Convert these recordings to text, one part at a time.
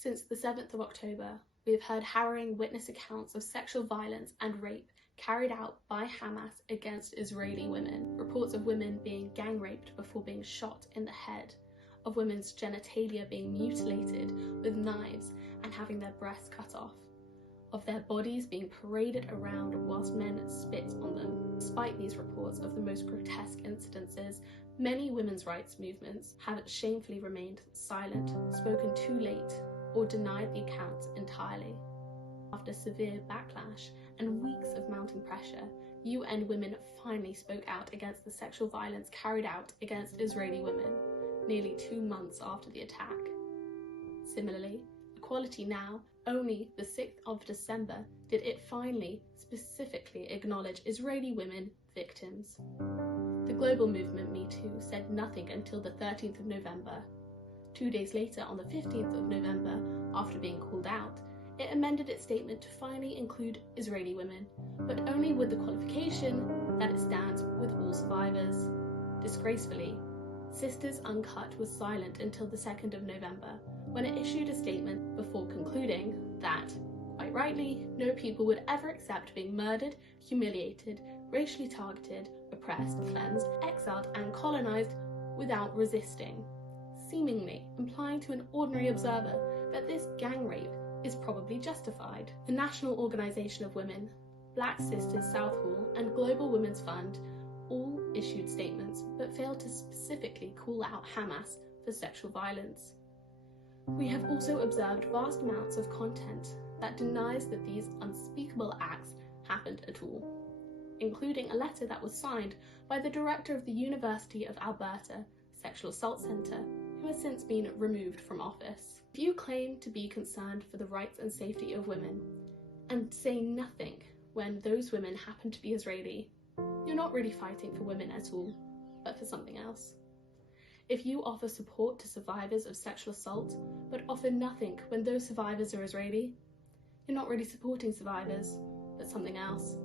Since the 7th of October, we have heard harrowing witness accounts of sexual violence and rape carried out by Hamas against Israeli women. Reports of women being gang raped before being shot in the head, of women's genitalia being mutilated with knives and having their breasts cut off, of their bodies being paraded around whilst men spit on them. Despite these reports of the most grotesque incidences, many women's rights movements have shamefully remained silent, spoken too late, or denied the accounts entirely. After severe backlash and weeks of mounting pressure, UN women finally spoke out against the sexual violence carried out against Israeli women, nearly 2 months after the attack. Similarly, Equality Now, only the 6th of December, did it finally specifically acknowledge Israeli women victims. The global movement Me Too said nothing until the 13th of November. 2 days later, on the 15th of November, after being called out, it amended its statement to finally include Israeli women, but only with the qualification that it stands with all survivors. Disgracefully, Sisters Uncut was silent until the 2nd of November, when it issued a statement before concluding that, quite rightly, no people would ever accept being murdered, humiliated, racially targeted, oppressed, cleansed, exiled, and colonized without resisting, seemingly implying to an ordinary observer that this gang rape is probably justified. The National Organization of Women, Black Sisters Southall, and Global Women's Fund all issued statements but failed to specifically call out Hamas for sexual violence. We have also observed vast amounts of content that denies that these unspeakable acts happened at all, including a letter that was signed by the director of the University of Alberta Sexual Assault Centre, who has since been removed from office. If you claim to be concerned for the rights and safety of women and say nothing when those women happen to be Israeli, you're not really fighting for women at all, but for something else. If you offer support to survivors of sexual assault, but offer nothing when those survivors are Israeli, you're not really supporting survivors, but something else.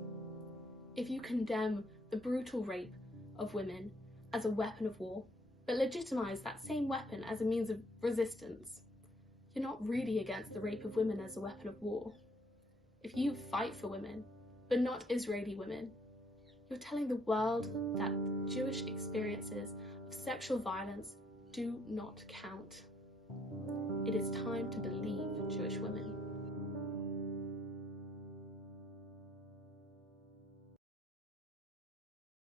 If you condemn the brutal rape of women as a weapon of war, but legitimize that same weapon as a means of resistance, you're not really against the rape of women as a weapon of war. If you fight for women, but not Israeli women, you're telling the world that Jewish experiences of sexual violence do not count. It is time to believe Jewish women.